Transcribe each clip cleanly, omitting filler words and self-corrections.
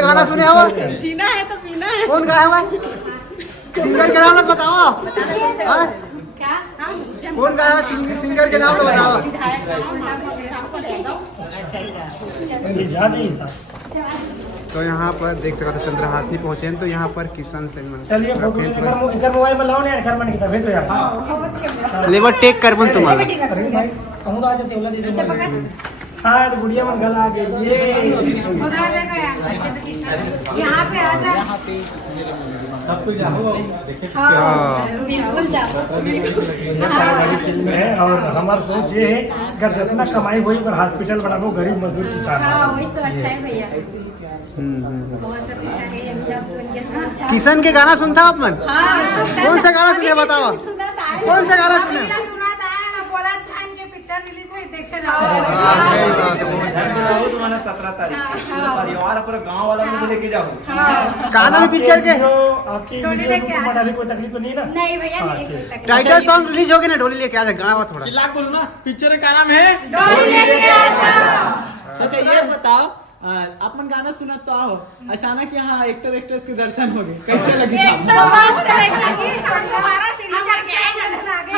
सा गाना सुने हो? जीना है तो पीना है। कौन गाया हुआ? सिंगर के नाम मत बताओ। हाँ? कौन गाया हुआ? सिंगर के नाम तो बताओ। तो यहाँ पर देख सकते हो चंद्रहासनी पहुँचे हैं, तो यहाँ पर किशन सेन चलिए मोबाइल में लाओ नहीं, घर में कितना भेजो यार। लेवर टेक कर बन तुम्हारा। अरे भाई कहूँ आज तेवला दे दे। हाँ तो गुड़िया में गला आ गई ये। उधर देखो यार, यहाँ पे आ जा। सब कुछ जाओ हाँ, बिल्कुल जाओ। फिल्म है और हमारा सोच ये है कि जितना कमाई हुई पर हॉस्पिटल बनाबो गरीब मजदूर किसान। हाँ, वही तो अच्छा है भैया। बहुत अच्छा है, हम लोग तो इनके सोच है। किशन के गाना सुनता आप मन? हाँ, कौन सा गाना सुने बताओ? कौन सा गाना सुने? सुना था ना, बोला था इनके पिक्चर रिलीज हुई देखे जाओ। सही बात है, बहुत बढ़िया। तुम्हारा 17 तारीख पूरा परिवार पूरा गांव वाला को लेके जाओ। गाना भी पिक्चर के आपकी डोली वीडियो लेके को आ मनाली कोई तकलीफ तो नहीं ना? नहीं भैया, नहीं कोई तकलीफ। टाइटल सॉन्ग रिलीज हो गया ना, डोली लेके आ जा, गाना थोड़ा चिल्ला बोलो ना, पिक्चर का नाम है डोली लेके आ जाओ। अच्छा ये बताओ, आप मन गाना सुना तो आओ, अचानक यहाँ एक्टर एक्ट्रेस के दर्शन हो गए, कैसे लगी साहब? एकदम मस्त लगी। हमारा सीढ़ी चढ़ के आए जरूर आगे।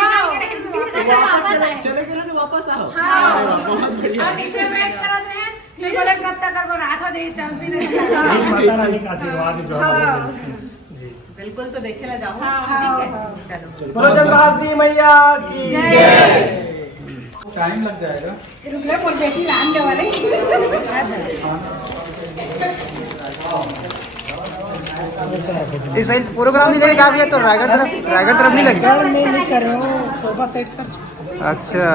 फिर से वापस आए। चले गए तो वापस आओ। हाँ। बहुत बढ़िया। और नीचे वेट करत हैं, फिर बोले कब तक आपको रात हो जाएगी, चल भी नहीं रहा। यही माता रानी का आशीर्वाद है जो हमारे जी। बिल्कुल तो देखे ना जाओ। हाँ। चलो बोलो चंद्रहासनी मैया की जय। टाइम लग जाएगा। रुपये पर बेटी राम के वाले। इस साइड प्रोग्राम नहीं लगेगा भैया, तो रायगढ़ तरफ नहीं लगेगा। नहीं कर रहे हो सोफा सेट कर। अच्छा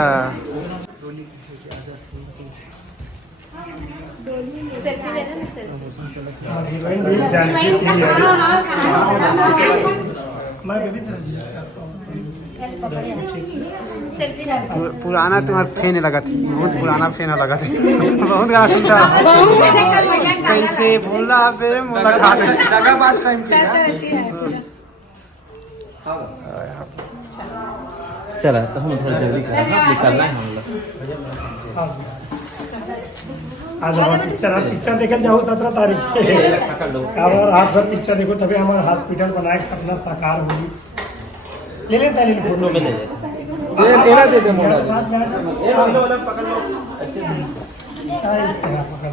सेल्फी लेना ना, सेल्फी। हीरोइन भी जानती थी मैं भी सेल्फी लेना। पुराना तुम्हारा फैन लगा थी, बहुत पुराना फैन लगा थी। बहुत गाना सुनता। कैसे भूला बे मुलाकात। जगह पास टाइम चला तो हम थोड़ा जल्दी निकलना है हम लोग। आज हमारा पिक्चर देखने जाओ 17 तारीख के। और आप सब पिक्चर देखो तभी हमारा हॉस्पिटल बनाए सपना साकार होगी। ले लेता है फोटो में लेना दे दे मोबाइल साथ में आ जाओ। पकड़ लो अच्छे से। इससे आप पकड़